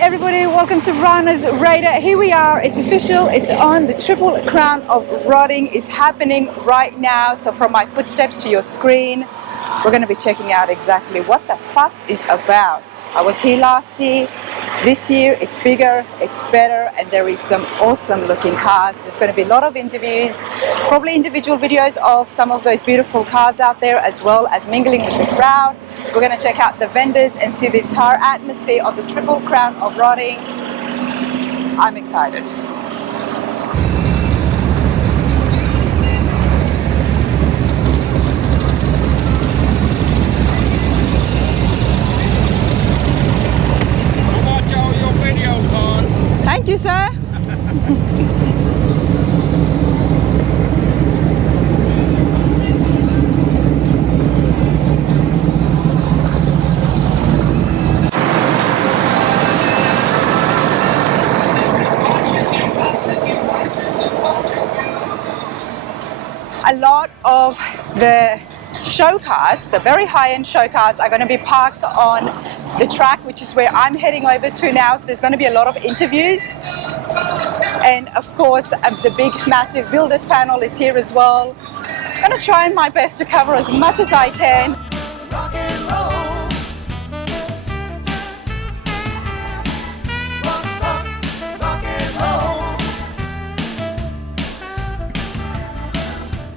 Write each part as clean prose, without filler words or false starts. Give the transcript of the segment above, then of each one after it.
everybody, welcome to Rana's Radar. Here we are, it's official, it's on. The Triple Crown of Rotting is happening right now. So from my footsteps to your screen, we're going to be checking out exactly what the fuss is about. I was here last year. This year it's bigger, it's better, and there is some awesome looking cars. There's going to be a lot of interviews, probably individual videos of some of those beautiful cars out there, as well as mingling with the crowd. We're going to check out the vendors and see the entire atmosphere of the Triple Crown of Rotting. I'm excited. Thank you, sir. A lot of the show cars, the very high-end show cars, are going to be parked on the track, which is where I'm heading over to now. So there's going to be a lot of interviews, and of course the big massive builders panel is here as well. I'm going to try my best to cover as much as I can. Rock and roll. Rock and roll.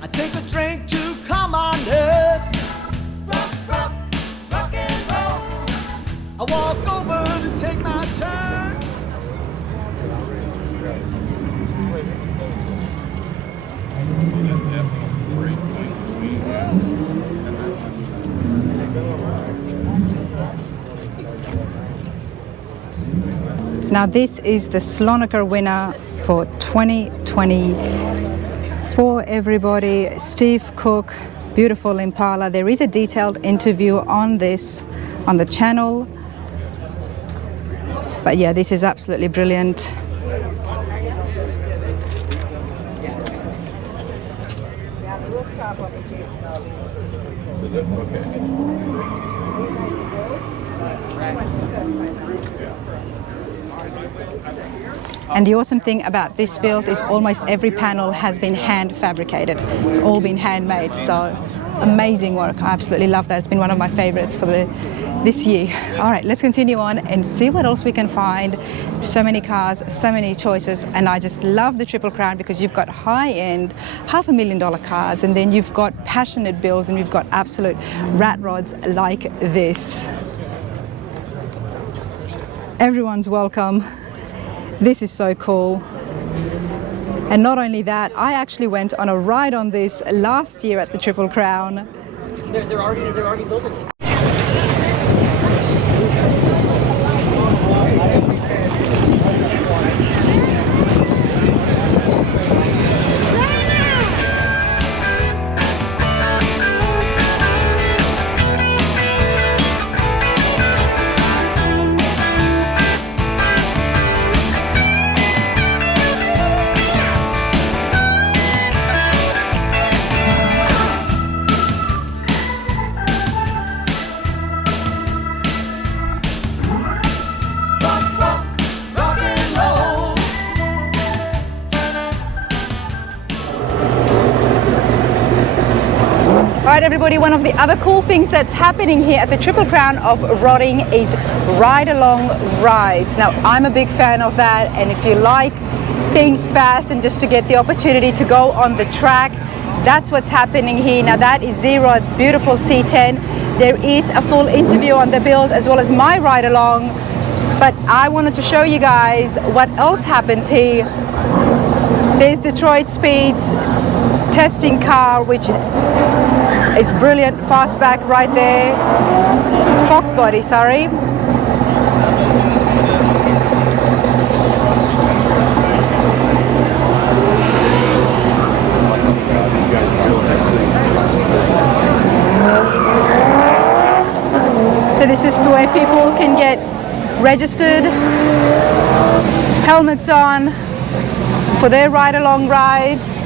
I take a drink to calm my nerves. Rock and roll. I walk over to take my turn. Now this is the Slonaker winner for 2024, everybody. Steve Cook, beautiful Impala. There is a detailed interview on this on the channel. But yeah, this is absolutely brilliant. And the awesome thing about this build is almost every panel has been hand fabricated. It's all been handmade, so amazing work. I absolutely love that. It's been one of my favorites for this year. All right, let's continue on and see what else we can find. So many cars, so many choices, and I just love the Triple Crown because you've got high-end $500,000 cars, and then you've got passionate builds, and you've got absolute rat rods like this. Everyone's welcome. This is so cool. And not only that, I actually went on a ride on this last year at the Triple Crown. They're already building it. All right, everybody, one of the other cool things that's happening here at the Triple Crown of Rotting is ride-along rides. Now, I'm a big fan of that, and if you like things fast and just to get the opportunity to go on the track, that's what's happening here. Now, that is Z-Rod's beautiful C10. There is a full interview on the build as well as my ride-along, but I wanted to show you guys what else happens here. There's Detroit Speed's testing car, which is brilliant, fastback right there. Fox body, sorry. So this is where people can get registered, helmets on for their ride-along rides.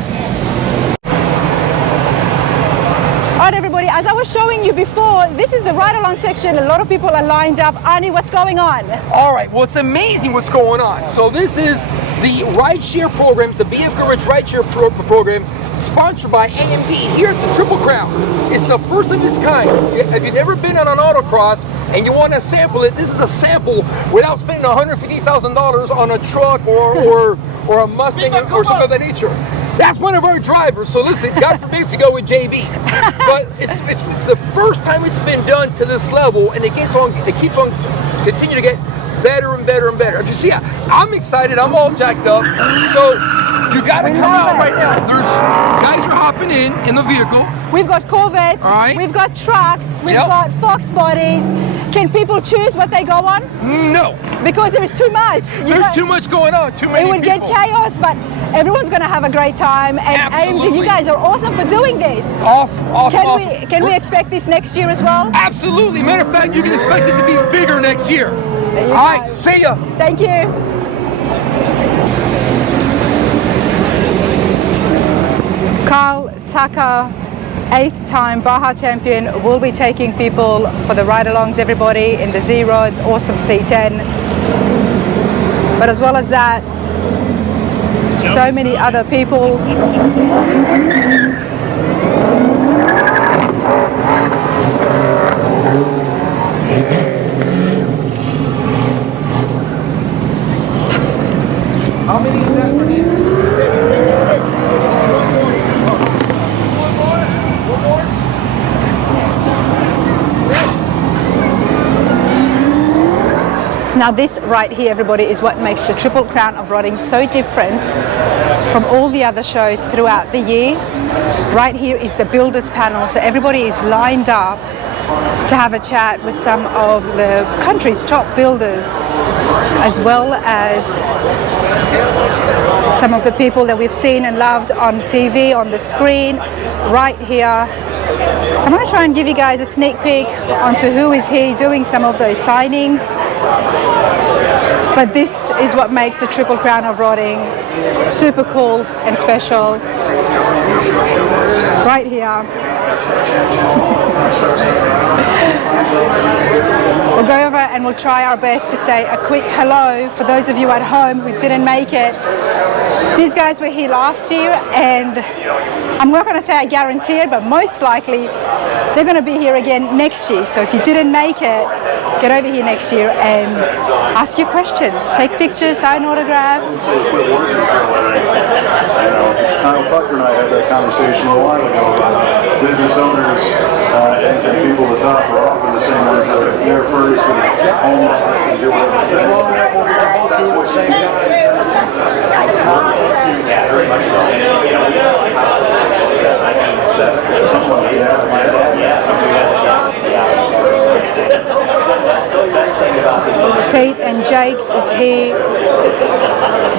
All right, everybody, as I was showing you before, this is the ride-along section. A lot of people are lined up. Arnie, what's going on? All right, well, it's amazing what's going on. So this is the rideshare program, the BF Rich rideshare program, sponsored by AMD here at the Triple Crown. It's the first of its kind. If you've never been on an autocross and you want to sample it, this is a sample without spending $150,000 on a truck or a Mustang or something of that nature. That's one of our drivers. So listen, God forbid if you go with JB, but it's the first time it's been done to this level, and it keeps on continue to get better and better and better. If you see, I'm excited. I'm all jacked up. So you got to come out right now. There's guys are hopping in the vehicle. We've got Corvettes. All right. We've got trucks. We've got Fox bodies. Can people choose what they go on? No. Because there is too much. There's too much going on. Too many people. It would get chaos, but everyone's going to have a great time. And AMD, you guys are awesome for doing this. Awesome. Can we expect this next year as well? Absolutely. Matter of fact, you can expect it to be bigger next year. All right. See ya. Thank you. Carl Tucker, 8th-time Baja champion, will be taking people for the ride-alongs, everybody, in the Z-Rods, awesome C10. But as well as that, so many other people. How many is that for him? Now this right here, everybody, is what makes the Triple Crown of Rodding so different from all the other shows throughout the year. Right here is the builders panel, so everybody is lined up to have a chat with some of the country's top builders, as well as some of the people that we've seen and loved on TV, on the screen, right here. So I'm going to try and give you guys a sneak peek onto who is here doing some of those signings. But this is what makes the Triple Crown of Rodding super cool and special. Right here. We'll go over and we'll try our best to say a quick hello for those of you at home who didn't make it. These guys were here last year, and I'm not going to say I guarantee it, but most likely they're going to be here again next year. So if you didn't make it, get over here next year and ask your questions, take pictures, sign autographs. Kyle Tucker and I had that conversation a while ago about business owners and people at the top are often the same ones that are there first and home office and do whatever they want. That's what very much so. Pete and Jakes is here,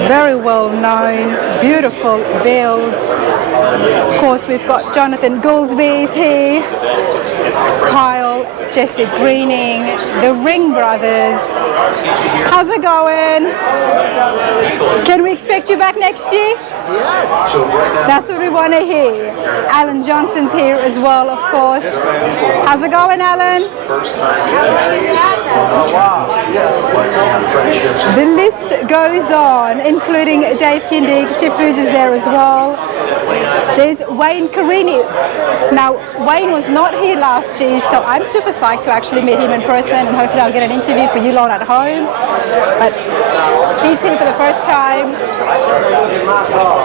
very well known, beautiful builds. Of course, we've got Jonathan Goolsby is here, Kyle, Jesse Greening, the Ring Brothers. How's it going? Can we expect you back next year? Yes. That's what we want to hear. Alan Johnson's here as well, of course. How's it going, Alan? First time. The list goes on, including Dave Kindig, Chip Foos is there as well. There's Wayne Carini. Now, Wayne was not here last year, so I'm super psyched to actually meet him in person, and hopefully I'll get an interview for you lot at home. But he's here for the first time,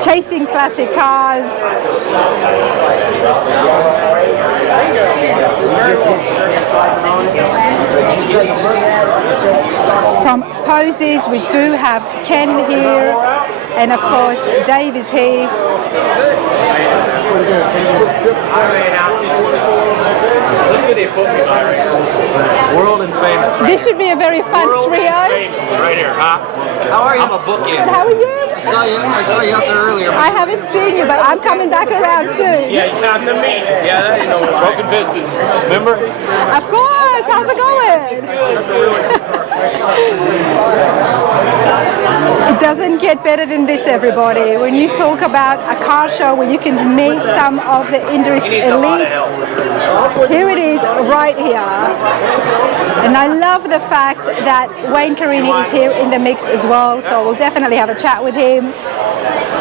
chasing classic cars. From Posies, we do have Ken here, and of course Dave is here. World and famous. This should be a very fun trio. Right here, huh? How are you? I'm a bookend. How are you? I saw you out there earlier. I haven't seen you, but I'm coming back around soon. Yeah, you come to meet. Yeah, that ain't no broken pistons. Remember? Of course. How's it going? That's a really It doesn't doesn't get better than this, everybody. When you talk about a car show where you can meet some of the industry elite, here it is right here. And I love the fact that Wayne Carini is here in the mix as well, so we'll definitely have a chat with him.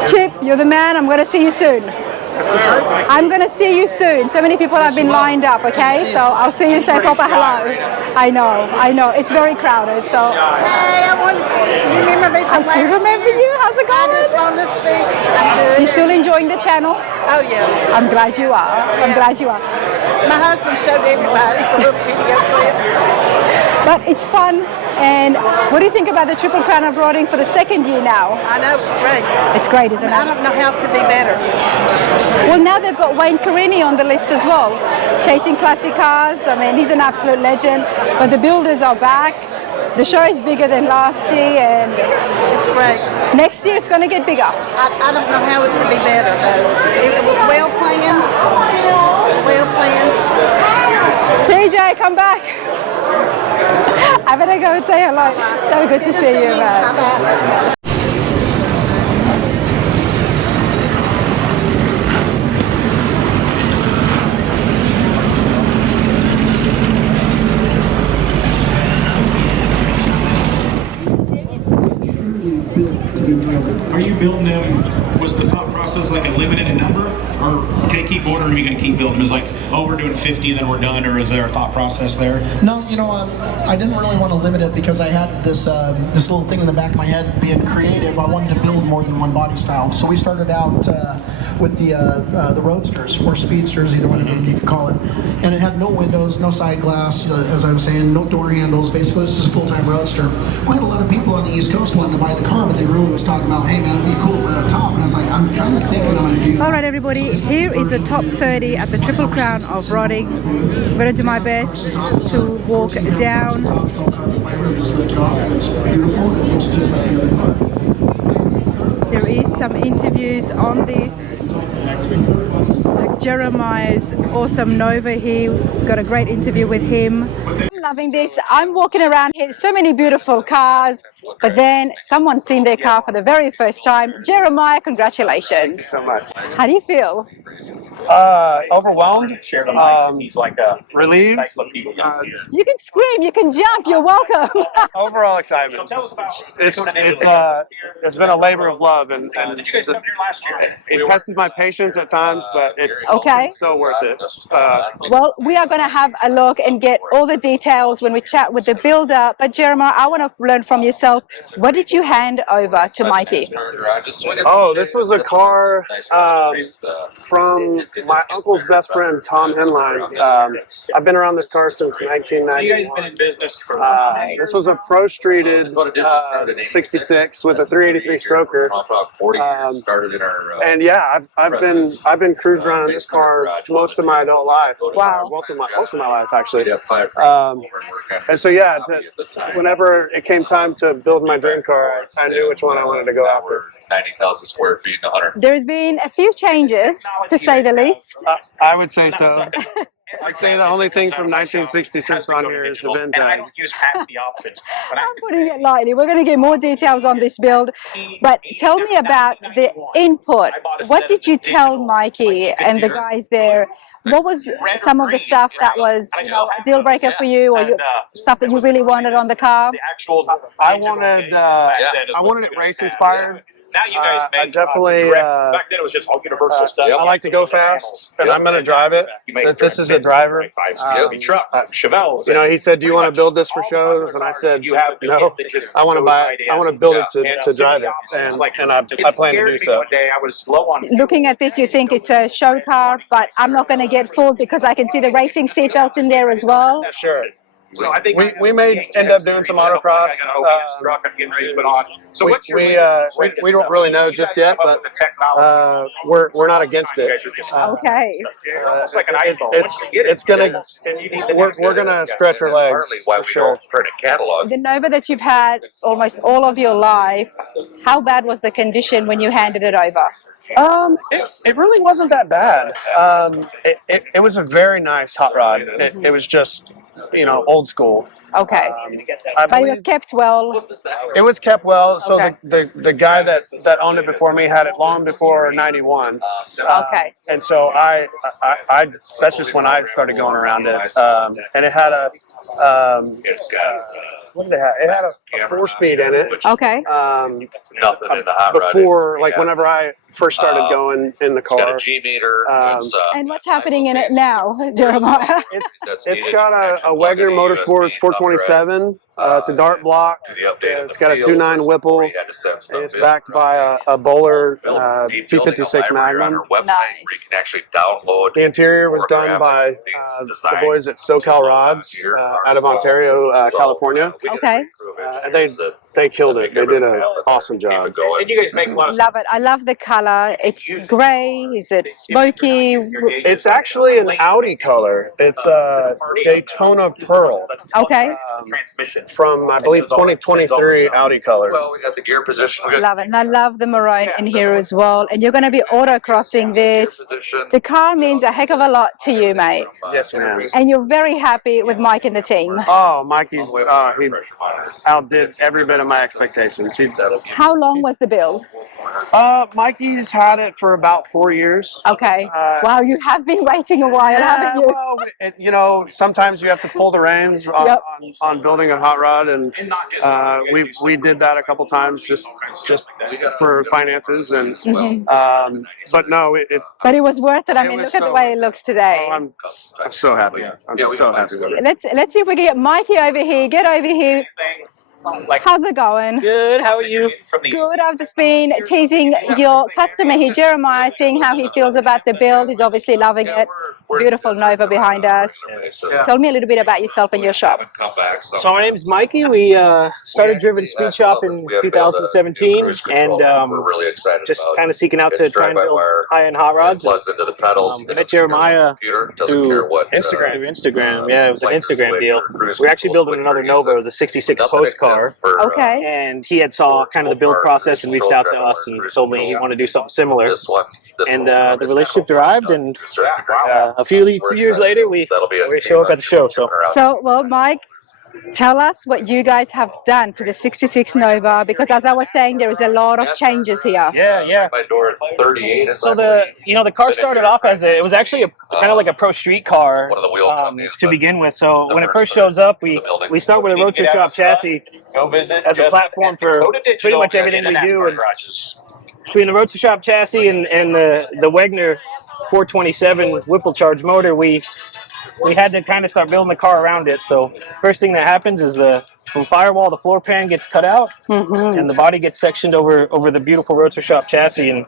Chip, you're the man. I'm going to see you soon. I'm going to see you soon. So many people have been lined up, okay? So I'll see you, say proper hello. I know. It's very crowded, so. Hey, I do remember you. How's it going? I just want to speak. You still enjoying the channel? Oh, yeah. I'm glad you are. I'm glad you are. My husband showed everybody a little video clip. But it's fun. And what do you think about the Triple Crown of Rotting for the second year now? I know, it's great. It's great, isn't it? I don't know how it could be better. Well, now they've got Wayne Carini on the list as well, chasing classic cars. I mean, he's an absolute legend. But the builders are back. The show is bigger than last year, and It's great. next year it's going to get bigger. I don't know how it could be better, though. It was well planned. Well planned. TJ, come back. I better go and say hello. So good to see you, man. Bye-bye. Are you building them? Was the thought process like a limited in number, or okay, keep ordering? Are you going to keep building them? Is like, oh, we're doing 50 and then we're done, or is there a thought process there? No, you know, I didn't really want to limit it because I had this this little thing in the back of my head being creative. I wanted to build more than one body style, so we started out with the Roadsters or Speedsters, either one of them you can call it, and it had no windows, no side glass, as I was saying, no door handles. Basically, this is a full-time Roadster. We had a lot of people on the East Coast wanting to buy the car, but they really was talking about, hey man, it'd be cool for that top, and I was like, I'm kind of thinking I'm going to do. All right, everybody, here is the top 30 at the Triple Crown of Rotting. I'm going to do my best to walk down. There is some interviews on this. Like Jeremiah's awesome Nova here. Got a great interview with him. I'm loving this. I'm walking around here. So many beautiful cars. But then someone's seen their car for the very first time. Jeremiah, congratulations. Thank you so much. How do you feel? Overwhelmed. He's like a relieved. You can scream, you can jump, you're welcome. Overall excitement. It's been a labor of love, and it tested my patience at times, but it's so worth it. Well, we are going to have a look and get all the details when we chat with the builder. But Jeremiah, I want to learn from yourself. What did you hand over to Mikey? Oh, this was a car from my uncle's best friend, Tom Henline. I've been around this car since 1991. This was a pro-streeted 66 with a 383 stroker. And yeah, I've been cruising around in this car most of my adult life. Wow. Most of my life, actually. And so yeah, whenever it came time to build my dream car, I knew which one I wanted to go after. 90,000 square feet and 100. There's been a few changes, to say the least. I would say so. I'd say the only thing from 1966 on here is the VIN tag. I don't use half the options. I'm putting it lightly. We're going to get more details on this build. But tell me about the input. What did you tell Mikey and the guys there? What was some of the stuff that was a deal breaker for you, or stuff that you really wanted on the car? I wanted it race inspired. Now you guys I definitely, back then it was just all universal stuff. I like to go fast, and I'm going to drive it. This is a driver. Truck, Chevelles. You know, he said, "Do you want to build this for shows?" And I said, "No, I want to buy it. I want to build it to drive it, and I plan to do so." One day I was low on. Looking at this, you think it's a show car, but I'm not going to get fooled because I can see the racing seatbelts in there as well. Sure. So I think we may end up doing some autocross. So we don't really know just yet, but we're not against it. Okay. Almost like an iPhone. We're gonna stretch our legs for sure. The Nova that you've had almost all of your life, how bad was the condition when you handed it over? It really wasn't that bad. It was a very nice hot rod. It was just you know, old school. Okay. I But it was believe kept well. it was kept well. So Okay. the guy that owned it before me had it long before '91. Okay. And so I that's just when I started going around it. And it had a what did it have? It had a 4-speed in it. Okay. Nothing in the hot rod. Before, like whenever I first started going in the car. It's got a G meter. And what's happening in it now, Jeremiah? It's got a Wagner Motorsports 427. It's a dart block. It's got a 2.9 Whipple. And it's backed by a Bowler 256 Magnum. Nice. Actually download. The interior was done by the boys at SoCal Rods out of Ontario, California. Okay. And they killed it. They did an awesome job. And you guys make a lot of Love it. I love the color. It's gray. Is it smoky? It's actually an Audi color. It's a Daytona Pearl. Okay. transmission. From, I believe, 2023 Audi colors. Well, we got the gear position. Love it. And I love the maroon in here as well. And you're going to be autocrossing this. The car means a heck of a lot to you, mate. Yes, ma'am. And you're very happy with Mike and the team. Oh, Mikey's, he outdid every bit of my expectations. How long was the build? Mikey's had it for about 4 years. Okay. Wow, you have been waiting a while, haven't you? Well, you know, sometimes you have to pull the reins on building a hot rod, and we did that a couple times just for finances, and but no, but it was worth it. I mean, look at the way it looks today. Oh, I'm so happy. I'm so happy with it. Let's see if we can get Mikey over here. Get over here. How's it going? Good. How are you? Good. I've just been teasing your customer here, Jeremiah, seeing how he feels about the build. He's obviously loving it. Beautiful Nova behind us. Tell me a little bit about yourself and your shop. So my name's Mikey. We started Driven Speed Shop in 2017, and just kind of seeking out to try and build high-end hot rods. I met Jeremiah through Instagram. Yeah, it was an Instagram deal. We were actually building another Nova. It was a '66 post car. Okay. And he had saw kind of the build process and reached out to us and told me he wanted to do something similar. And the relationship derived, and a few years later, we show up at the show. So, well, Mike, tell us what you guys have done to the 66 Nova, because as I was saying, there is a lot of changes here. Yeah. My door at 38. So the car started off as it was actually kind of like a pro street car to begin with. So when it first shows up, we start with a Roadster Shop chassis as a platform for pretty much everything we do. And between the Roadster Shop chassis and the Wagner 427 Whipple charge motor, we had to kind of start building the car around it. So first thing that happens is from firewall, the floor pan gets cut out, and the body gets sectioned over the beautiful Roadster Shop chassis. And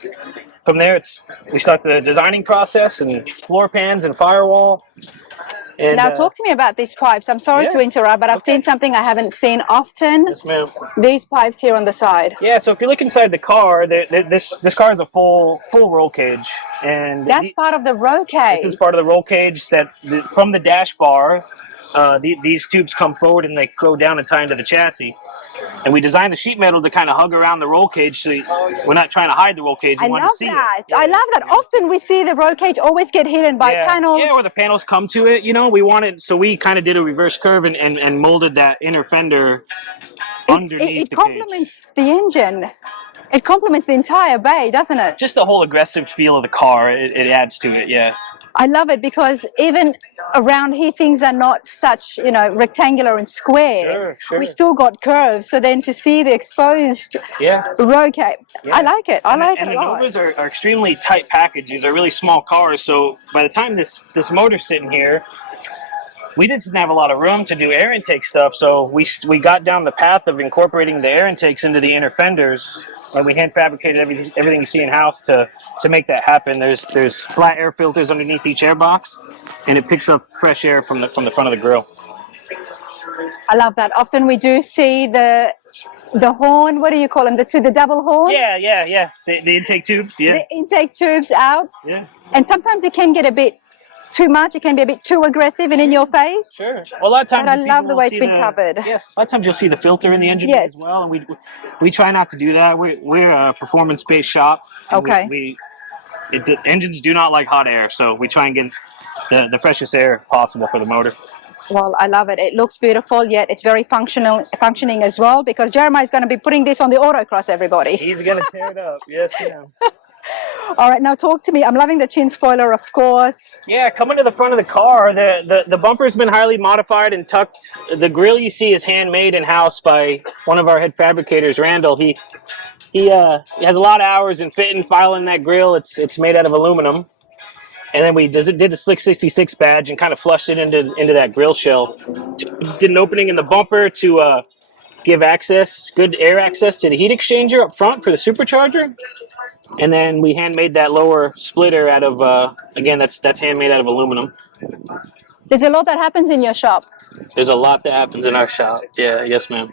from there, we start the designing process and floor pans and firewall. And, now talk to me about these pipes. I'm sorry to interrupt, but I've seen something I haven't seen often. Yes, ma'am. These pipes here on the side. Yeah, so if you look inside the car, this car is a full roll cage, and that's part of the roll cage. This is part of the roll cage from the dash bar. These tubes come forward and they go down and tie into the chassis. And we designed the sheet metal to kind of hug around the roll cage, so we're not trying to hide the roll cage. I love that. I love that. Often we see the roll cage always get hidden by panels. Yeah, where the panels come to it. You know, so we kind of did a reverse curve and molded that inner fender underneath the cage. It complements the engine. It complements the entire bay, doesn't it? Just the whole aggressive feel of the car, it adds to it, yeah. I love it because even around here things are not such, rectangular and square. Sure. We still got curves. So then to see the exposed roll cage, I like it. I like it a lot. And the Novas are extremely tight packages. These are really small cars. So by the time this motor's sitting here, we didn't have a lot of room to do air intake stuff. So we got down the path of incorporating the air intakes into the inner fenders. And we hand fabricated everything you see in house to make that happen. There's flat air filters underneath each air box, and it picks up fresh air from the front of the grill. I love that. Often we do see the horn. What do you call them? The double horns? Yeah. The intake tubes. Yeah. The intake tubes out. Yeah. And sometimes it can get a bit too much. It can be a bit too aggressive and in your face. Sure. Well, a lot of times, but I love the way it's been covered. Yes. A lot of times you'll see the filter in the engine as well, and we try not to do that. We're a performance-based shop. Okay. The engines do not like hot air, so we try and get the freshest air possible for the motor. Well, I love it. It looks beautiful, yet it's very functioning as well, because Jeremiah's going to be putting this on the autocross, everybody. He's going to tear it up. Yes, ma'am. All right, now talk to me. I'm loving the chin spoiler, of course. Yeah, coming to the front of the car, the bumper's been highly modified and tucked. The grill you see is handmade in-house by one of our head fabricators, Randall. He has a lot of hours in fitting, filing that grill. It's made out of aluminum. And then we did the Slick 66 badge and kind of flushed it into that grill shell. Did an opening in the bumper to give good air access to the heat exchanger up front for the supercharger. And then we handmade that lower splitter out of, again, that's handmade out of aluminum. There's a lot that happens in your shop. There's a lot that happens in our shop. Yeah, yes, ma'am.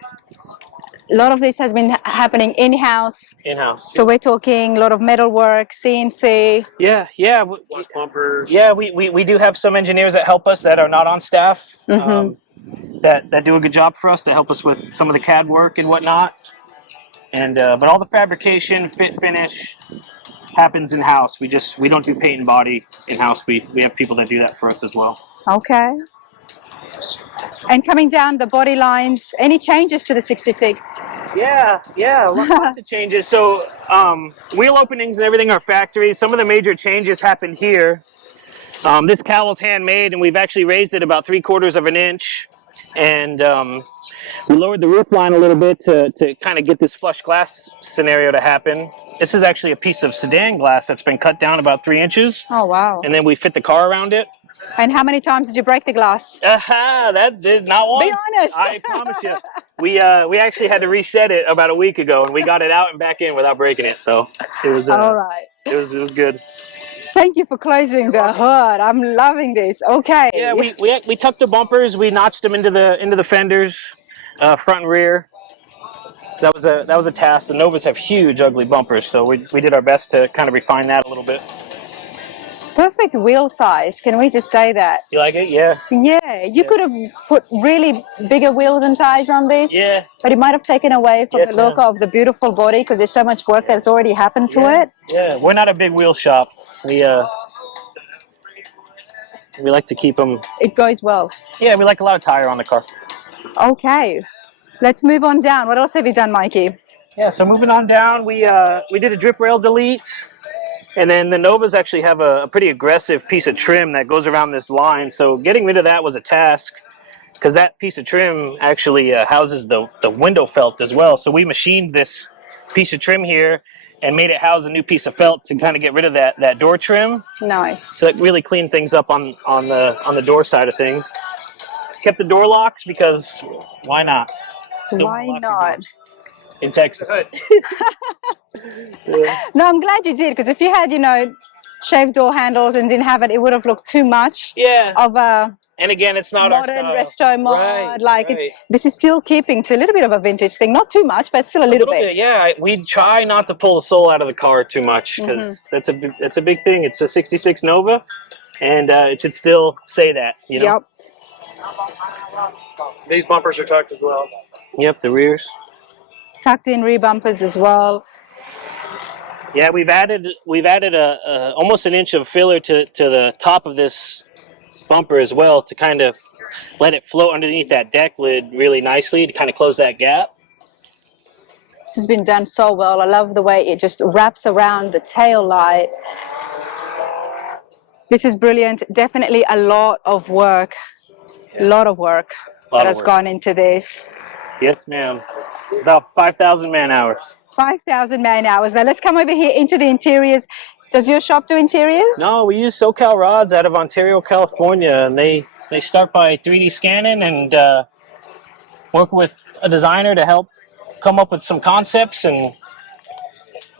A lot of this has been happening in-house. In-house. So we're talking a lot of metal work, CNC. Yeah. Flush bumpers. Yeah, we do have some engineers that help us that are not on staff, that do a good job for us, that help us with some of the CAD work and whatnot. And but all the fabrication, fit, finish happens in-house. We don't do paint and body in-house. We have people that do that for us as well. Okay. And coming down the body lines, any changes to the 66? Yeah, lots of changes. So wheel openings and everything are factory. Some of the major changes happened here. This cowl's handmade, and we've actually raised it about 3/4 of an inch. And we lowered the roof line a little bit to kind of get this flush glass scenario to happen. This is actually a piece of sedan glass that's been cut down about 3 inches. Oh, wow. And then we fit the car around it. And how many times did you break the glass? That did not one. Be honest. I promise you. We actually had to reset it about a week ago, and we got it out and back in without breaking it. So it was all right. It was good. Thank you for closing the hood. I'm loving this. Okay. Yeah, we tucked the bumpers. We notched them into the fenders, front and rear. That was a task. The Novas have huge, ugly bumpers, so we did our best to kind of refine that a little bit. Perfect wheel size. Can we just say that? You like it? Yeah. Yeah. You could have put really bigger wheels and tires on this. Yeah. But it might have taken away from the look of the beautiful body, because there's so much work that's already happened to it. Yeah. We're not a big wheel shop. We like to keep them. It goes well. Yeah, we like a lot of tire on the car. Okay. Let's move on down. What else have you done, Mikey? Yeah. So moving on down, we did a drip rail delete. And then the Novas actually have a pretty aggressive piece of trim that goes around this line. So getting rid of that was a task, because that piece of trim actually houses the window felt as well. So we machined this piece of trim here and made it house a new piece of felt to kind of get rid of that door trim. Nice. So that really cleaned things up on the door side of things. Kept the door locks because why not? Still why lock your not? doors in Texas. Yeah. No, I'm glad you did, because if you had, shaved door handles and didn't have it, it would have looked too much of a and again, it's not modern our resto mod. Right. This is still keeping to a little bit of a vintage thing. Not too much, but still a little bit. Yeah, we try not to pull the soul out of the car too much, because that's a big thing. It's a 66 Nova, and it should still say that. Yep. These bumpers are tucked as well. Yep, the rears. Tucked in rear bumpers as well. Yeah, we've added a almost an inch of filler to the top of this bumper as well, to kind of let it float underneath that deck lid really nicely to kind of close that gap. This has been done so well. I love the way it just wraps around the tail light. This is brilliant. Definitely a lot of work. A lot of work that has gone into this. Yes, ma'am. About 5,000 man hours. 5,000 man hours. Now let's come over here into the interiors. Does your shop do interiors? No, we use SoCal rods out of Ontario, California, and they start by 3D scanning and work with a designer to help come up with some concepts. And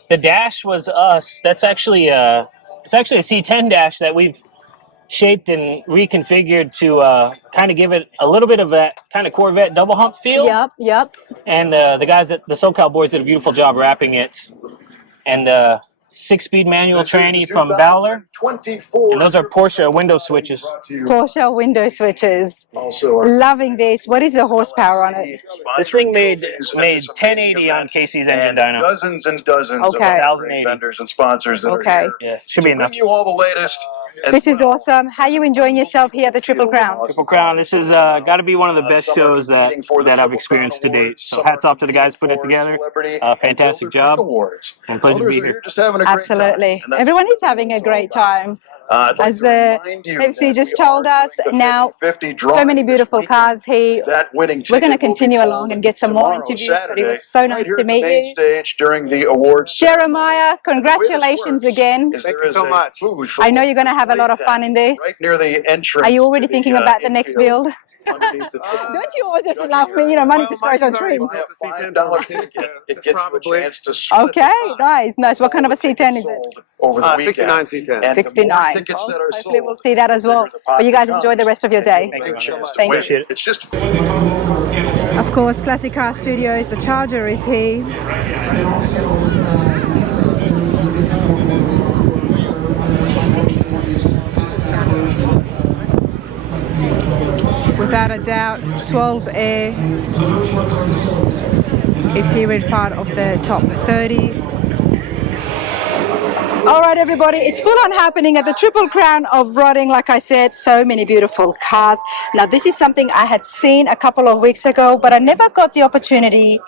the dash was us. That's actually it's actually a C10 dash that we've shaped and reconfigured to kind of give it a little bit of that kind of Corvette double hump feel. Yep. And the guys at the SoCal boys did a beautiful job wrapping it. And 6-speed manual tranny from Bowler. And those are Porsche window switches. Porsche window switches. Loving this. What is the horsepower on it? This thing made 1080 on Casey's engine dyno. Dozens and dozens of 1,080 vendors and sponsors that are here Yeah, should be enough. bring you all the latest This is awesome. How are you enjoying yourself here at the Triple Crown? Triple Crown, this has got to be one of the best shows that I've experienced to date. So hats off to the guys who put it together. Fantastic job. And pleasure to be here. Absolutely. Everyone is having a great time. As the MC just told us, now so many beautiful cars here. We're going to continue along and get some more interviews, but it was so nice to meet you. During the awards, Jeremiah, congratulations again. Thank you so much. I know you're going to have a lot of fun in this. right near the entrance. Are you already thinking about the next build? Underneath the tree. Don't you all just love me? You know, money just grows on trees. $5 ticket. It gives you a chance to split Okay, nice, nice. What kind of a C10 is it? over the weekend. 69 C10. And the more 69. tickets that are Hopefully sold, we'll see that as well. But you guys enjoy the rest of your day. bigger chance to Thank win. you. It's just Of course, Classic Car Studios, the Charger is here. Without a doubt, 12A is here as part of the top 30. All right, everybody, it's full on happening at the Triple Crown of Rotting. Like I said, so many beautiful cars. Now, this is something I had seen a couple of weeks ago, but I never got the opportunity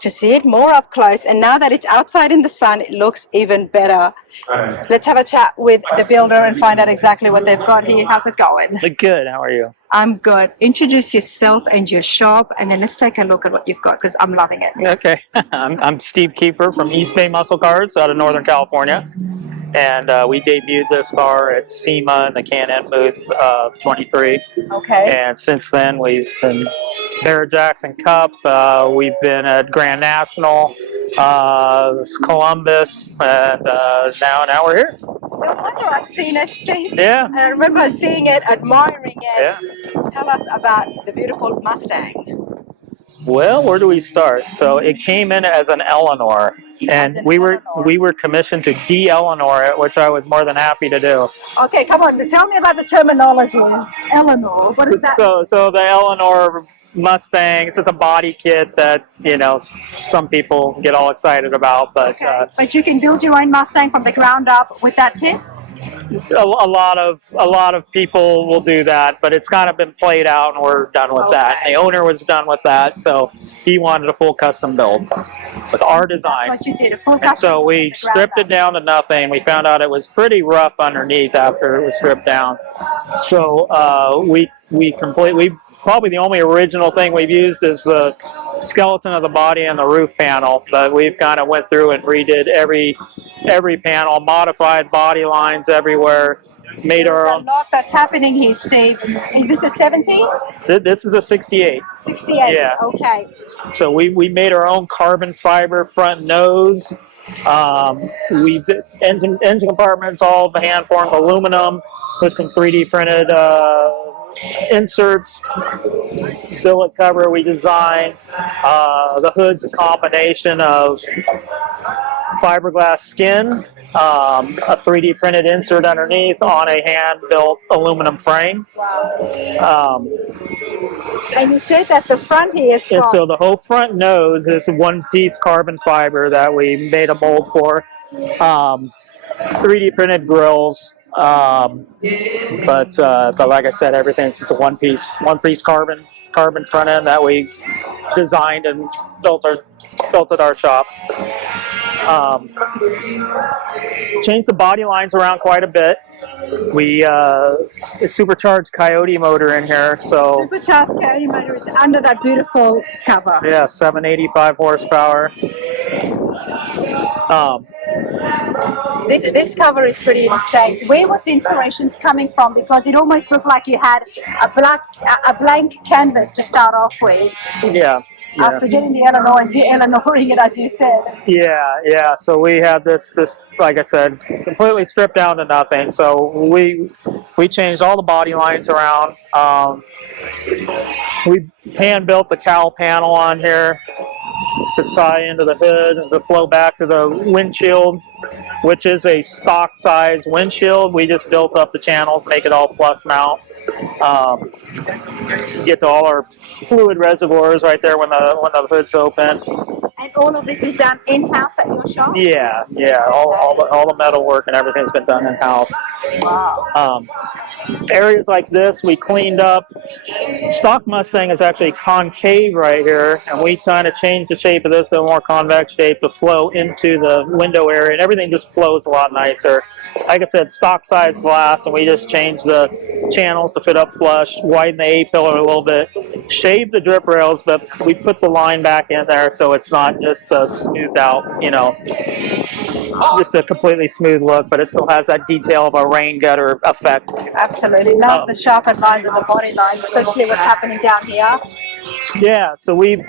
to see it more up close. And now that it's outside in the sun, it looks even better. Let's have a chat with the builder and find out exactly what they've got here. How's it going? Good. How are you? I'm good. Introduce yourself and your shop, and then let's take a look at what you've got, because I'm loving it. Okay. I'm Steve Kiefer from East Bay Muscle Cars out of Northern California. And we debuted this car at SEMA in the Can-Am booth 23. Okay. And since then, we've been Barrett Jackson Cup. We've been at Grand National, Columbus, and now we're here. No wonder I've seen it, Steve. Yeah. I remember seeing it, admiring it. Yeah. Tell us about the beautiful Mustang. Well, where do we start? So it came in as an Eleanor, and we were commissioned to de-Eleanor it, which I was more than happy to do. Okay, come on. Tell me about the terminology. Eleanor. What is that? So the Eleanor Mustang, it's just a body kit that, you know, some people get all excited about. But okay. But you can build your own Mustang from the ground up with that kit? A lot of people will do that, but it's kind of been played out, and we're done with that. The owner was done with that, so he wanted a full custom build with our design. That's what you did, a full custom. So we stripped it down to nothing. We found out it was pretty rough underneath after it was stripped down. So probably the only original thing we've used is the skeleton of the body and the roof panel, but we've kind of went through and redid every panel, modified body lines everywhere, made our own. There's a lot that's happening here, Steve. Is this a 70? This is a 68. 68, yeah. Okay. So we made our own carbon fiber front nose. We did engine compartments all hand formed aluminum with some 3D printed inserts. Billet cover we designed. The hood's a combination of fiberglass skin, a 3D printed insert underneath on a hand-built aluminum frame. Wow. And you said that the front here is and so the whole front nose is one-piece carbon fiber that we made a mold for. 3D printed grills. But like I said, everything's just a one piece carbon front end that we designed and built at our shop. Changed the body lines around quite a bit. We a supercharged Coyote motor in here, so supercharged Coyote motor is under that beautiful cover. Yeah, 785 horsepower. This cover is pretty insane. Where was the inspirations coming from? Because it almost looked like you had a blank canvas to start off with. Yeah. After getting the Eleanor and de-Eleanoring it, as you said. Yeah. So we had this, like I said, completely stripped down to nothing. So we changed all the body lines around. We hand built the cowl panel on here to tie into the hood and to flow back to the windshield, which is a stock size windshield. We just built up the channels, make it all flush mount. Get to all our fluid reservoirs right there when the hood's open. And all of this is done in-house at your shop? Yeah, yeah. All the metal work and everything's been done in-house. Wow. Areas like this we cleaned up. Stock Mustang is actually concave right here, and we kind of changed the shape of this to a more convex shape to flow into the window area, and everything just flows a lot nicer. Like I said, stock size glass, and we just changed the channels to fit up flush, widen the A-pillar a little bit, shaved the drip rails, but we put the line back in there so it's not just a smoothed out, you know, just a completely smooth look, but it still has that detail of a rain gutter effect. Absolutely. Love the sharpened lines of the body lines, especially what's happening down here. Yeah, so we've,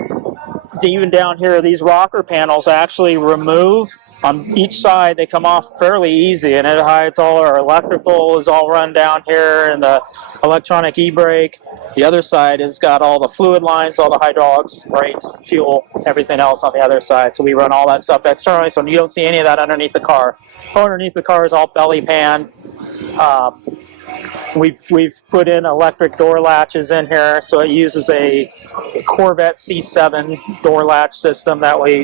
even down here, these rocker panels actually remove on each side. They come off fairly easy, and it hides all our electrical is all run down here, and the electronic e-brake. The other side has got all the fluid lines, all the hydraulics, brakes, fuel, everything else on the other side. So we run all that stuff externally, so you don't see any of that underneath the car. Underneath the car is all belly pan. We've put in electric door latches in here, so it uses a Corvette C7 door latch system. That way,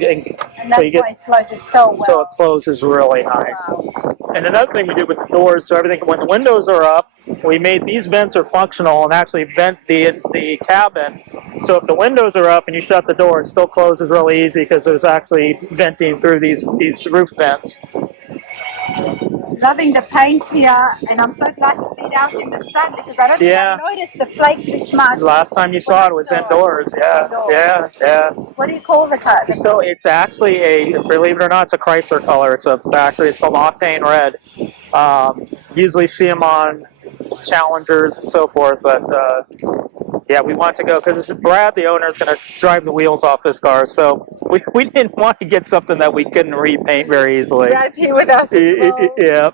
And that's why it closes so well. So it closes really nice. Wow. And another thing we did with the doors, so everything, when the windows are up, we made these vents are functional and actually vent the cabin. So if the windows are up and you shut the door, it still closes really easy because there's actually venting through these roof vents. Loving the paint here, and I'm so glad to see it out in the sun because I don't think I noticed the flakes this much. Last time you saw it was indoors. Yeah. What do you call the color? So it's actually believe it or not, it's a Chrysler color. It's a factory. It's called Octane Red. Usually see them on Challengers and so forth, but yeah, we want to go because Brad, the owner, is going to drive the wheels off this car. So we didn't want to get something that we couldn't repaint very easily. Brad's here with us as well. Yeah.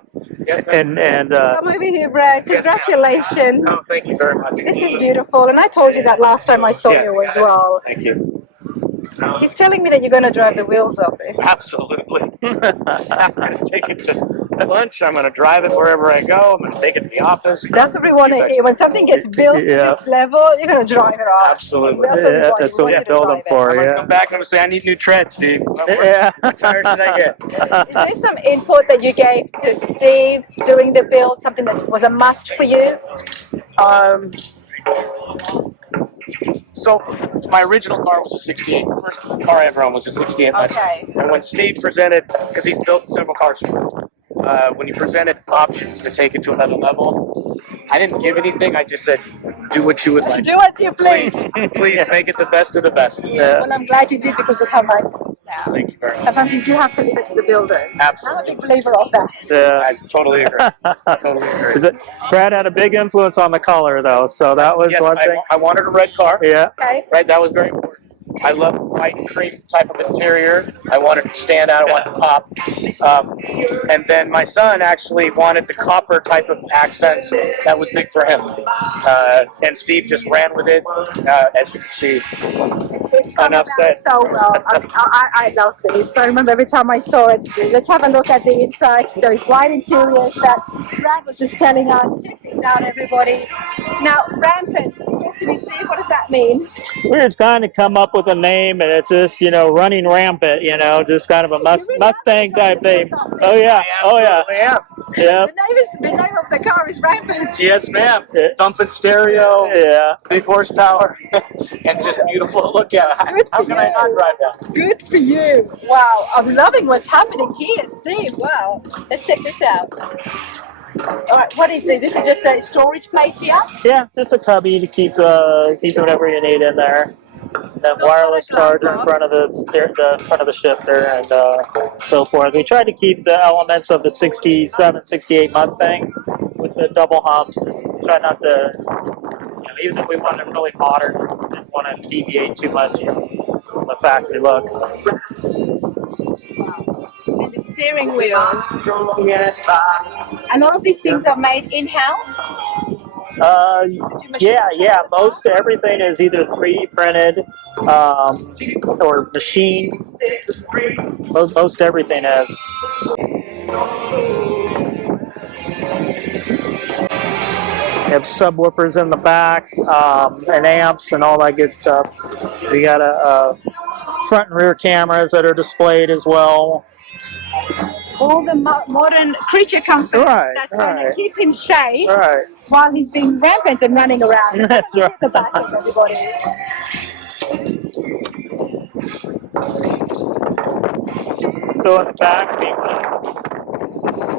Yes, and come over here, Brad. Congratulations. Oh, thank you very much. This is beautiful, and I told you that last time I saw you as well. Thank you. He's telling me that you're going to drive the wheels off this. Absolutely. I'm going to take it to lunch. I'm going to drive it wherever I go. I'm going to take it to the office. That's what we want to hear. When something gets built to this level, you're going to drive it off. Absolutely. That's what we build them for. I'm going to come back and I'm going to say, I need new treads, Steve. Yeah. What tires should I get? Is there some input that you gave to Steve during the build, something that was a must for you? So my original car was a 68. The first car I ever owned was a 68. Okay. And when Steve presented, because he's built several cars for me, when he presented options to take it to another level, I didn't give anything. I just said, do what you would like. Do as you please. Please make it the best of the best. Well, I'm glad you did because look how nice it looks now. Thank you very much. Sometimes you do have to leave it to the builders. Absolutely. I'm a big believer of that. I totally agree. Totally agree. Brad had a big influence on the color, though, so that was one thing. I wanted a red car. Yeah. Okay. Right, that was very important. I love white and cream type of interior. I wanted to stand out. I wanted to pop. And then my son actually wanted the copper type of accents. That was big for him. And Steve just ran with it, as you can see. It's come out so well. I love this. I remember every time I saw it. Let's have a look at the insides. Those white interiors that Brad was just telling us. Check this out, everybody. Now, rampant. Talk to me, Steve. What does that mean? We were trying to come up with a name, and it's just, running rampant, just kind of a Mustang type thing. Oh yeah. Yeah. The name of the car is Rampant. Yes, ma'am. Thumping stereo. Yeah. Big horsepower. And just beautiful to look at. How can I not drive that? Good for you. Wow. I'm loving what's happening here, Steve. Wow. Let's check this out. All right. What is this? This is just a storage place here? Yeah, just a cubby to keep whatever you need in there. And then wireless charger in front of the shifter and so forth. We tried to keep the elements of the 67, 68 Mustang with the double humps. And try not to, even if we wanted it really modern, we didn't want to deviate too much from the factory look. And the steering wheel. And all of these things are made in-house? Yeah. Most everything is either 3D printed or machined. Most everything is. We have subwoofers in the back and amps and all that good stuff. We got a front and rear cameras that are displayed as well. All the modern creature comforts Right, that's going to right. keep him safe Right. while he's being rampant and running around. Let's That's have a look right. at the back end, everybody. So in the back,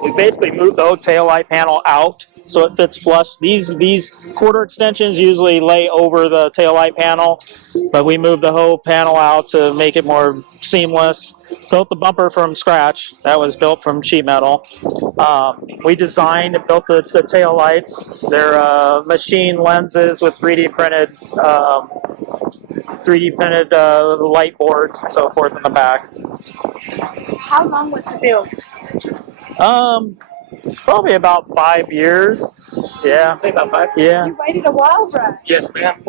we basically moved the whole taillight panel out so it fits flush. These quarter extensions usually lay over the taillight panel, but we moved the whole panel out to make it more seamless. Built the bumper from scratch. That was built from sheet metal. We designed and built the taillights. They're machine lenses with 3D printed light boards and so forth in the back. How long was the build? Probably about 5 years. Yeah. Say about 5. Yeah. You waited a while, Brad. Yes, ma'am.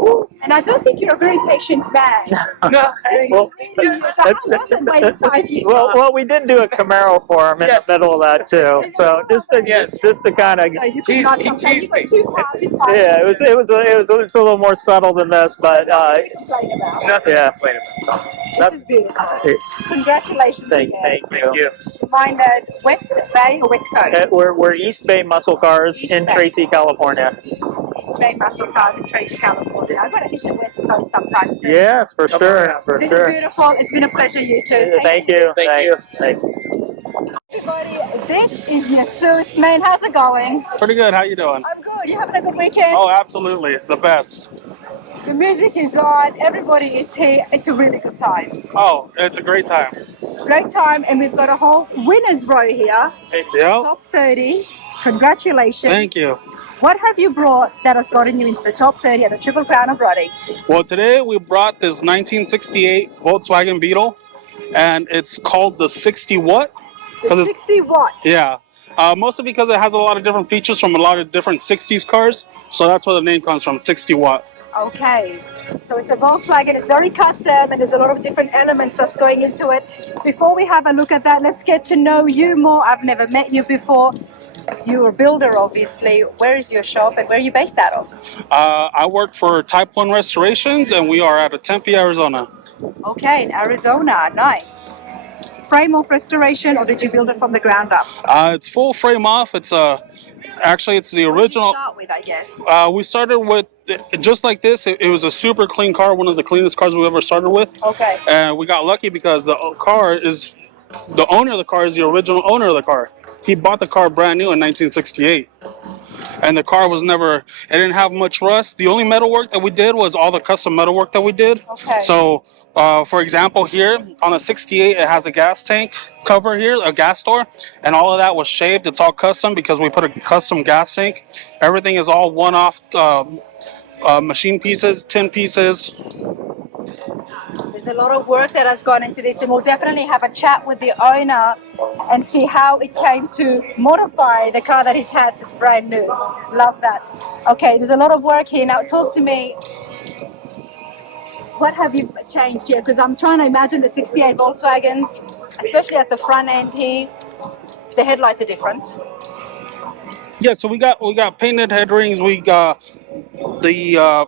And I don't think you're a very patient man. No. Well, so how was it waiting 5 years? Well, we did do a Camaro for him in the middle of that too. So just to kind of. So you could not complain. You got 2 cars in 5 Yeah, years. it's a little more subtle than this, but Complain about. Nothing yeah. to complain about. This is beautiful. Congratulations Thank again. you. Mine is West Bay or West Coast? We're East Bay Muscle Cars East in Bay. Tracy, California. East Bay Muscle Cars in Tracy, California. I've got to hit the West Coast sometime soon. Yes, for sure, for This sure. is beautiful. It's been a pleasure, you two. Thank you. Thanks. Everybody, this is Jesus. Man, how's it going? Pretty good. How you doing? I'm good. You having a good weekend? Oh, absolutely. The best. The music is on. Everybody is here. It's a really good time. Oh, it's a great time. Great time, and we've got a whole winners row here. Yep. Top 30. Congratulations. Thank you. What have you brought that has gotten you into the top 30 at the Triple Crown of Rodding? Well, today we brought this 1968 Volkswagen Beetle, and it's called the 60 Watt. The 60 Watt. Yeah. Mostly because it has a lot of different features from a lot of different 60s cars, so that's where the name comes from, 60 Watt. Okay, so it's a Volkswagen, it's very custom and there's a lot of different elements that's going into it. Before we have a look at that, let's get to know you more. I've never met you before. You're a builder, obviously. Where is your shop and where are you based out of? I work for Type 1 Restorations, and we are out of Tempe, Arizona. Okay, in Arizona, nice. Frame off restoration, or did you build it from the ground up? It's full frame off. It's actually it's the original. What did you start with, I guess? We started with just like this. It was a super clean car, one of the cleanest cars we ever started with. Okay. And we got lucky because the owner of the car is the original owner of the car. He bought the car brand new in 1968. And the car was it didn't have much rust. The only metalwork that we did was all the custom metalwork that we did. Okay. So, for example, here on a 68, it has a gas tank cover here, a gas door, and all of that was shaved. It's all custom because we put a custom gas tank. Everything is all one-off machine pieces, 10 pieces. There's a lot of work that has gone into this, and we'll definitely have a chat with the owner and see how it came to modify the car that he's had since brand new. Love that. Okay, there's a lot of work here. Now, talk to me. What have you changed here? Because I'm trying to imagine the 68 Volkswagens, especially at the front end here. The headlights are different. Yeah, so we got painted head rings. We got the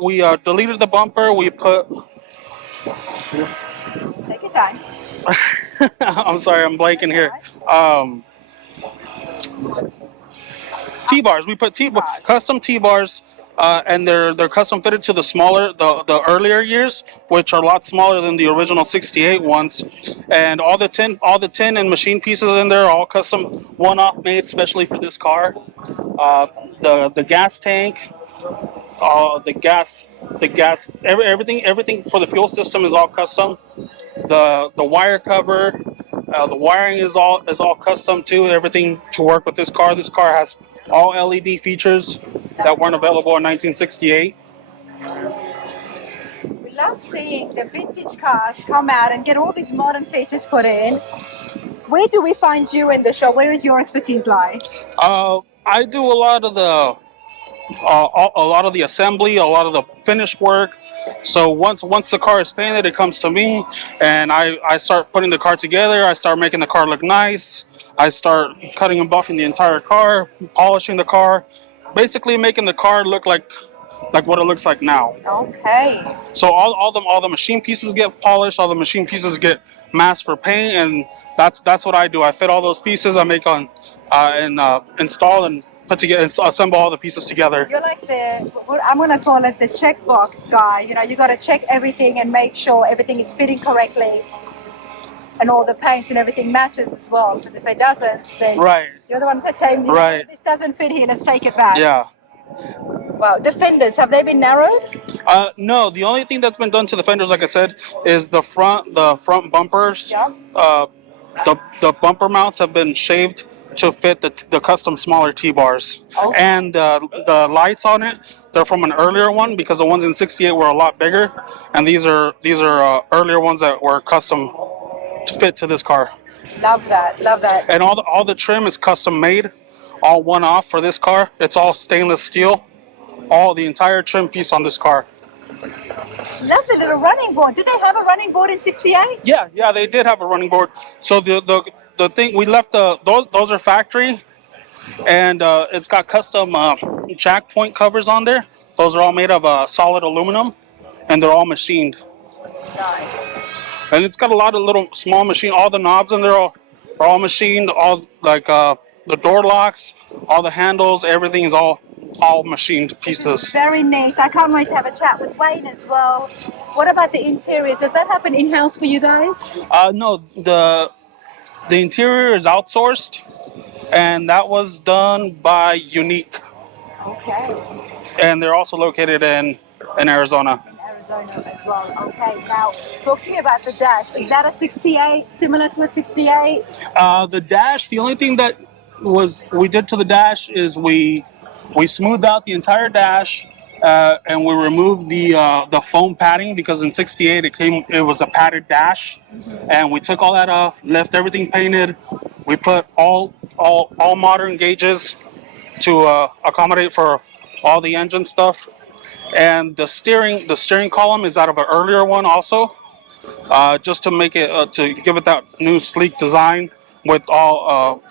we deleted the bumper. We put. Take your time. I'm sorry, I'm blanking here. T-bars. We put custom T-bars, and they're custom fitted to the earlier years, which are a lot smaller than the original 68 ones. And all the tin and machine pieces in there are all custom, one-off made, especially for this car. The gas tank, everything for the fuel system is all custom. The wire cover, the wiring is all custom too. Everything to work with this car. This car has all LED features that weren't available in 1968. We love seeing the vintage cars come out and get all these modern features put in. Where do we find you in the show? Where is your expertise lie? I do a lot of the assembly, a lot of the finished work. So once the car is painted, it comes to me, and I start putting the car together. I start making the car look nice. I start cutting and buffing the entire car, polishing the car, basically making the car look like like what it looks like now. Okay. So all the machine pieces get polished, all the machine pieces get masked for paint, and that's what I do. I fit all those pieces, I make on and install and put together and assemble all the pieces together. You're like I'm going to call it the checkbox guy. You know, you got to check everything and make sure everything is fitting correctly and all the paint and everything matches as well. Because if it doesn't, then you're the one that's saying, this doesn't fit here, let's take it back. Yeah. Wow. The fenders, have they been narrowed? No, the only thing that's been done to the fenders, like I said, is the front bumpers. Yeah. The bumper mounts have been shaved to fit the custom smaller T-bars. Okay. And the lights on it, they're from an earlier one because the ones in 68 were a lot bigger, and these are earlier ones that were custom to fit to this car. Love that, love that. And all the trim is custom made, all one off for this car. It's all stainless steel, the entire trim piece on this car. Love the little running board. Did they have a running board in 68? Yeah, they did have a running board. So the thing we left those are factory, and it's got custom jack point covers on there. Those are all made of solid aluminum, and they're all machined. Nice. And it's got a lot of little small machine. All the knobs in there are all machined. All like the door locks, all the handles, everything is all machined pieces. Very neat. I can't wait to have a chat with Wayne as well. What about the interiors? Does that happen in-house for you guys? No, the interior is outsourced, and that was done by Unique. Okay. And they're also located in Arizona. Arizona as well. Okay, now talk to me about the dash. Is that a 68, similar to a 68? The dash, the only thing that we did to the dash is we smoothed out the entire dash, and we removed the foam padding because in 68 it was a padded dash, and we took all that off, left everything painted. We put all modern gauges to accommodate for all the engine stuff. And the steering column is out of an earlier one also, just to make it to give it that new sleek design with all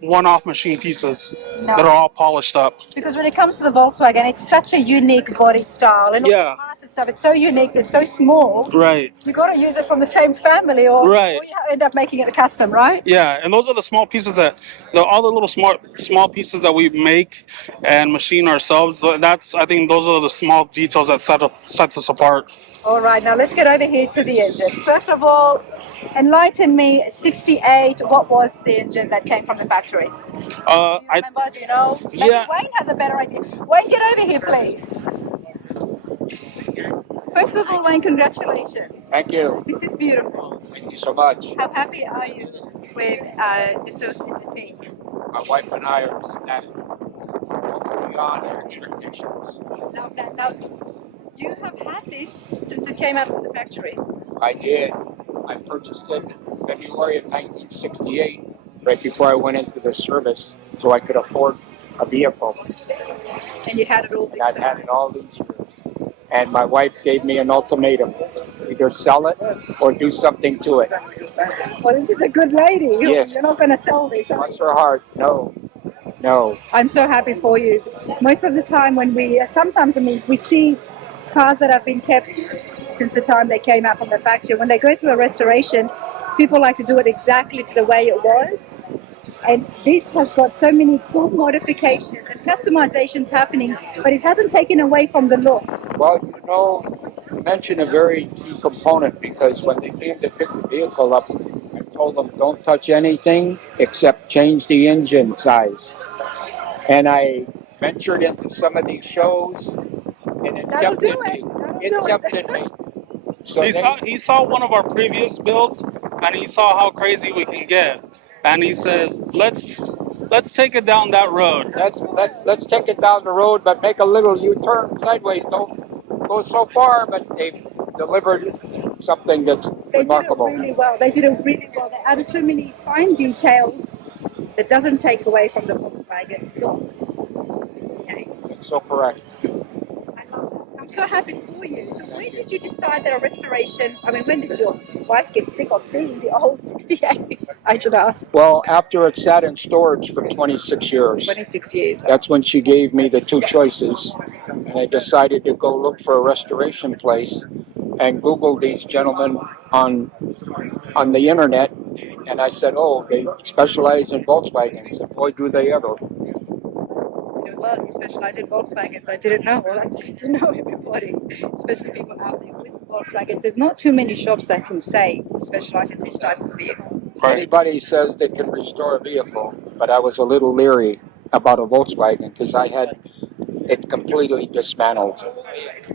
one-off machine pieces that are all polished up. Because when it comes to the Volkswagen, it's such a unique body style, and all the parts and stuff. It's so unique. It's so small. Right. You got to use it from the same family, or you end up making it a custom, right? Yeah, and those are the small pieces all the little small pieces that we make and machine ourselves. I think those are the small details that sets us apart. All right, now let's get over here to the engine. First of all, enlighten me, 68, what was the engine that came from the factory? Do you remember, do you know? Maybe Wayne has a better idea. Wayne, get over here, please. First of all, Wayne, congratulations. Thank you. This is beautiful. Thank you so much. How happy are you with the team? My wife and I are ecstatic. Beyond our expectations. Love that. Now, you have had this since it came out of the factory. I did. I purchased it in February of 1968, right before I went into the service, so I could afford a vehicle. And you had it all this time? I've had it all these years. And my wife gave me an ultimatum. Either sell it or do something to it. Well, she's a good lady. Yes. You're not going to sell this. Bless her heart. No. I'm so happy for you. Most of the time when we see cars that have been kept since the time they came out from the factory. When they go through a restoration, people like to do it exactly to the way it was. And this has got so many cool modifications and customizations happening, but it hasn't taken away from the look. Well, you mentioned a very key component, because when they came to pick the vehicle up, I told them don't touch anything except change the engine size. And I ventured into some of these shows, and it tempted me. So he saw one of our previous builds, and he saw how crazy we can get, and he says, "Let's take it down that road. Let's take it down the road, but make a little U-turn sideways. Don't go so far." But they've delivered something that's remarkable. They did it really well. They They added so many fine details that doesn't take away from the Volkswagen look. 68. It's so correct. I'm so happy for you. So when did you decide that a restoration, when did your wife get sick of seeing the old 68, I should ask? Well, after it sat in storage for 26 years. 26 years. That's when she gave me the two choices. I decided to go look for a restoration place and Googled these gentlemen on the internet. And I said, oh, they specialize in Volkswagens, and boy, do they ever. Well, you specialize in Volkswagens. I didn't know. Well, that's good to know, everybody, especially people out there with Volkswagens. There's not too many shops that can say specialize in this type of vehicle. Anybody says they can restore a vehicle, but I was a little leery about a Volkswagen because I had it completely dismantled.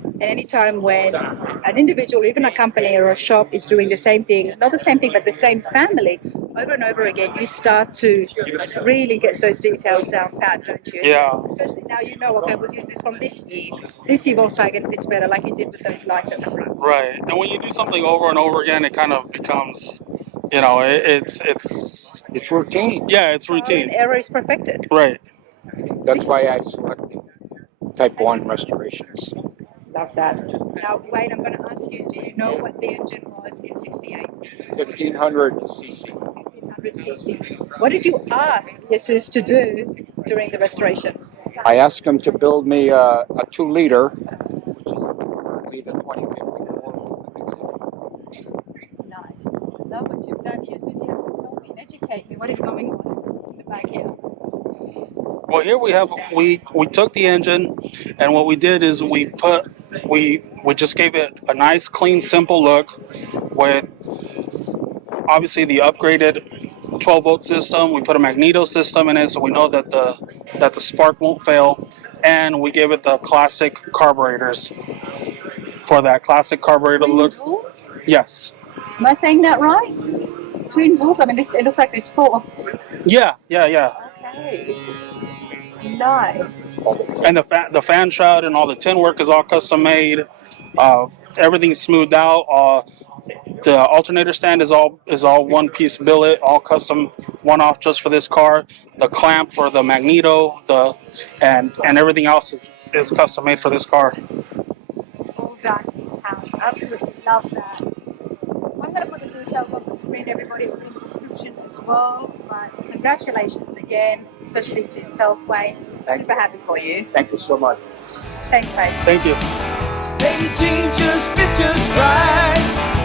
And anytime when an individual, even a company or a shop is doing the same thing, not the same thing, but the same family, over and over again, you start to really get those details down pat, don't you? Yeah. Especially now you know, okay, we'll use this from this year. This year Volkswagen fits better, like you did with those lights at the front. Right. And when you do something over and over again, it kind of becomes, you know, it's routine. Yeah, it's Trial routine. and error is perfected. Right. That's why I selected Type 1 restorations. Love that. Now, Wayne, I'm going to ask you, do you know what the engine was in 68? 1500 cc. 1500 cc. What did you ask Jesus to do during the restoration? I asked him to build me a 2-liter, which is currently the 2054. Nice. I love what you've done, Jesus. You have to tell me, educate me, what is going on in the back here? Well, here we took the engine, and what we did is we just gave it a nice, clean, simple look with obviously the upgraded 12-volt system. We put a magneto system in it, so we know that the spark won't fail, and we gave it the classic carburetors for that classic carburetor look. Yes. Am I saying that right? Twin duals? I mean, it looks like there's 4. Yeah. Okay. Nice. And the fan shroud and all the tin work is all custom made. Everything's smoothed out. The alternator stand is all one piece billet, all custom, one off just for this car. The clamp for the magneto, and everything else is custom made for this car. It's all done in-house. Absolutely love that. I'm going to put the details on the screen, everybody, in the description as well. But congratulations again, especially to yourself, Wayne. Super happy for you. Thank you so much. Thanks, Wayne. Thank you. Lady jeans just fit just right.